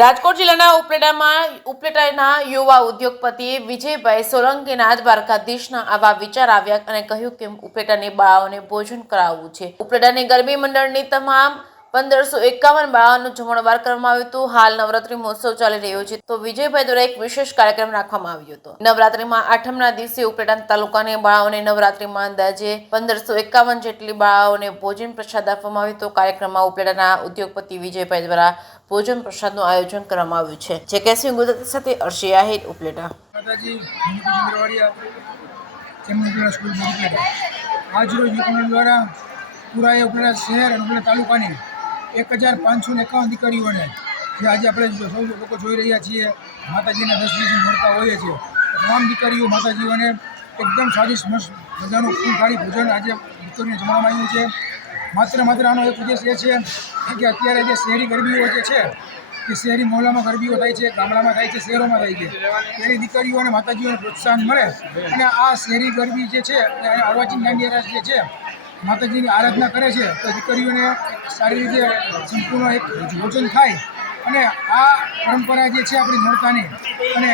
રાજકોટ જિલ્લાના ઉપલેટાના યુવા ઉદ્યોગપતિ વિજયભાઈ સોલંકીના દ્વારકાધીશના આવા વિચાર આવ્યા અને કહ્યું કે ઉપલેટાની બાળાઓને ભોજન કરાવવું છે। ઉપલેટાની ગરબી મંડળની તમામ 1551 બાળાઓનું જમણવાર કરવામાં આવ્યું હતું। હાલ નવરાત્રી મહોત્સવ ચાલી રહ્યો છે તો વિજયભાઈ દ્વારા એક વિશેષ કાર્યક્રમ રાખવામાં આવ્યો હતો। નવરાત્રીમાં આઠમના દિવસે ઉપલેટા તાલુકાની બાળાઓને નવરાત્રીમાં અંદાજે 1551 જેટલી બાળાઓને ભોજન પ્રસાદ આપવામાં આવ્યો હતો। કાર્યક્રમમાં ઉપલેટાના ઉદ્યોગપતિ વિજયભાઈ દ્વારા ભોજન પ્રસાદનું આયોજન કરવામાં આવ્યું છે। જે કેસી ગુજરાતી સાથે અર્શી આહિર ઉપલેટા। आज रोज युवक द्वारा पूरा उपलेटा शहर और उपलेटा तालुकानी 1551 દીકરીઓને જે આજે આપણે સૌ લોકો જોઈ રહ્યા છીએ માતાજીના 10 દિવસ મળતા હોઈએ છીએ। તમામ દીકરીઓ માતાજીઓને એકદમ સ્વાદિષ્ટ મજાનું ફૂલથાળી ભોજન આજે દીકરીઓને જમાડવામાં આવ્યું છે। માત્ર આનો એક ઉદ્દેશ એ છે કે અત્યારે જે શહેરી ગરબીઓ જે છે કે શહેરી મહોલ્લામાં ગરબીઓ થાય છે, ગામડામાં થાય છે, શહેરોમાં થાય છે, તેની દીકરીઓ અને માતાજીઓને પ્રોત્સાહન મળે અને આ શહેરી ગરબી જે છે અને અર્વાચીન દાંડિયા રાસ જે છે માતાજીની આરાધના કરે છે તો દીકરીઓને સારી રીતે સંપૂર્ણ એક ભોજન થાય અને આ પરંપરા જે છે આપણી નોરતાની અને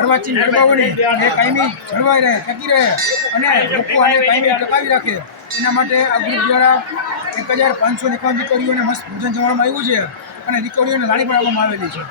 અર્વાચીન ગરબાઓની એ કાયમી જળવાઈ રહે, ટકી રહે અને લોકો આને કાયમી ટકાવી રાખે એના માટે આ ગ્રુપ દ્વારા 1551 દીકરીઓને મસ્ત ભોજન જમાડવામાં આવ્યું છે અને દીકરીઓને લાડી પણ આપવામાં આવેલી છે।